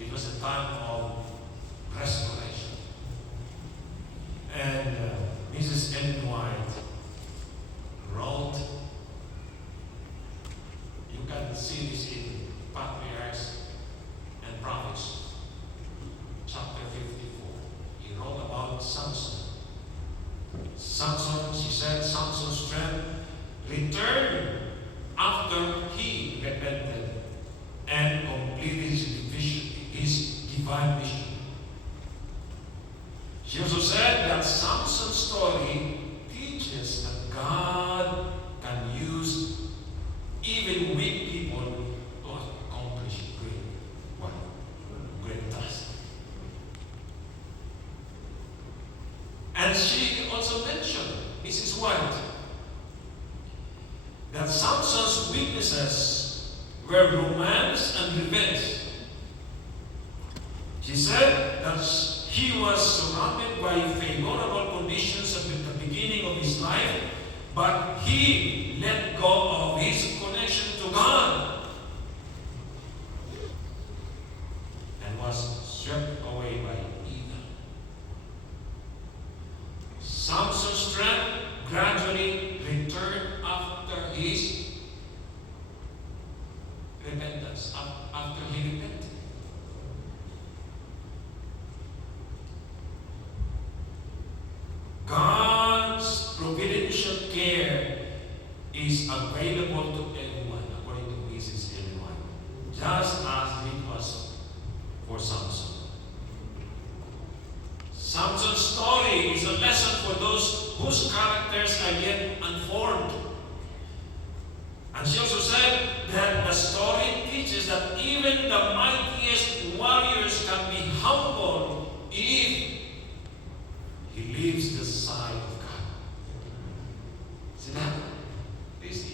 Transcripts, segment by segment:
It was a time of restoration. And Mrs. Ellen White wrote, you can see this in Patriarchs and Prophets, chapter 54. He wrote about Samson. Samson, she said, Samson's strength returned after he repented and completed his divine mission. She also said that Samson's story teaches that God can use even weak people to accomplish great tasks. And she also mentioned, Mrs. White, that Samson's weaknesses were romance and revenge. She said that he was surrounded by favorable conditions at the beginning of his life, but he let go of his connection to God and was swept away by evil. Samson's strength gradually returned after his repentance, after he repented. God's providential care is available to everyone, according to Mrs. Ellen White, just as it was for Samson. Samson's story is a lesson for those whose characters are yet unformed. And she also said that the story teaches that even the mightiest warriors can be humble if he leaves the side of God. See that? This is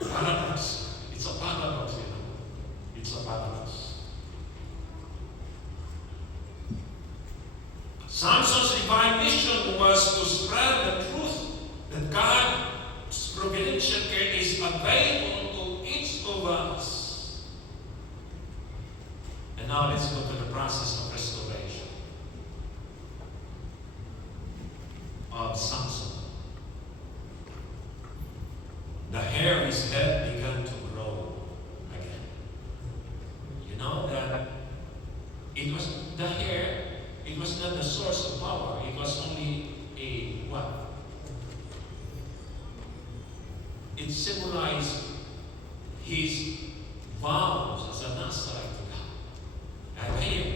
paradox. It's a paradox, you know. It's a paradox. Samson's divine mission was to spread the truth that God's providential care is available to each of us. And now let's go to the process of restoration of Samson. The hair of his head began to grow again. You know that it was the hair, it was not the source of power, it was only a what? It symbolized his vows as a Nazarite to God. And here,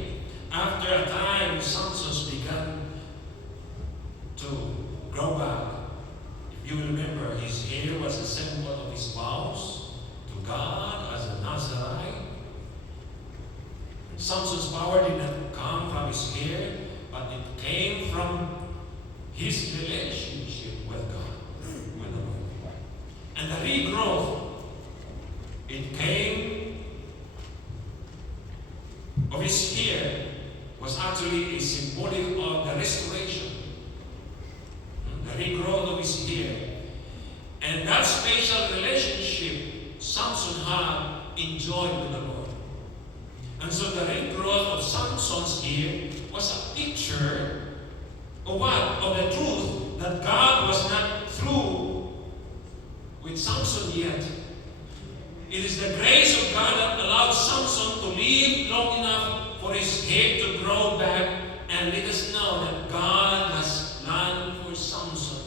after a time, Samson began to grow back. If you remember, his hair was a symbol of his vows to God as a Nazarite. Samson's power did not come from his hair, but it came from his relationship with God, with the Lord. And the regrowth, it came of his hair, was actually a symbolic of the restoration. The regrowth of his hair. And that special relationship Samson had enjoyed with the Lord. And so the regrowth of Samson's hair was a picture of what? Of the truth that God was not through with Samson yet. It is the grace of God that allowed Samson to live long enough for his hair to grow back and let us know that God has planned for Samson.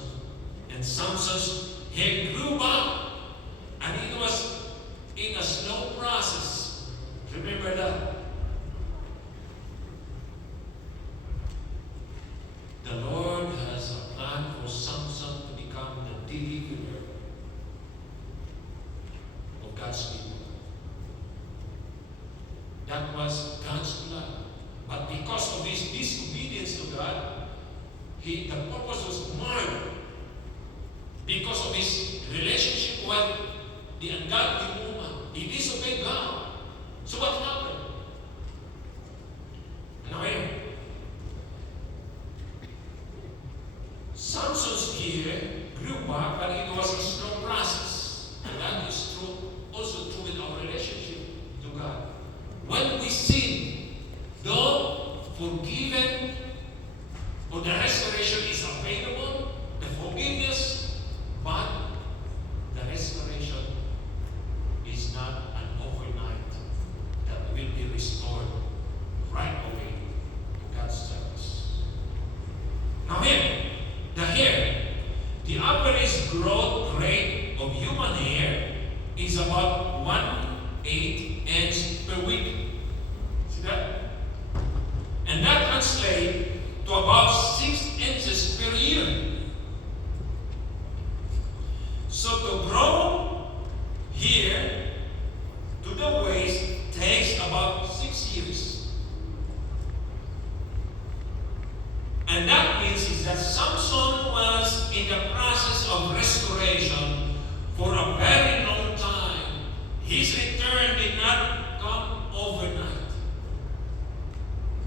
And Samson's hair grew back, and it was in a slow process. Remember that. The Lord has a plan for Samson to become the deliverer of God's people. That was God's plan. But because of his disobedience to God, the purpose was marred. Because of his relationship with the ungodly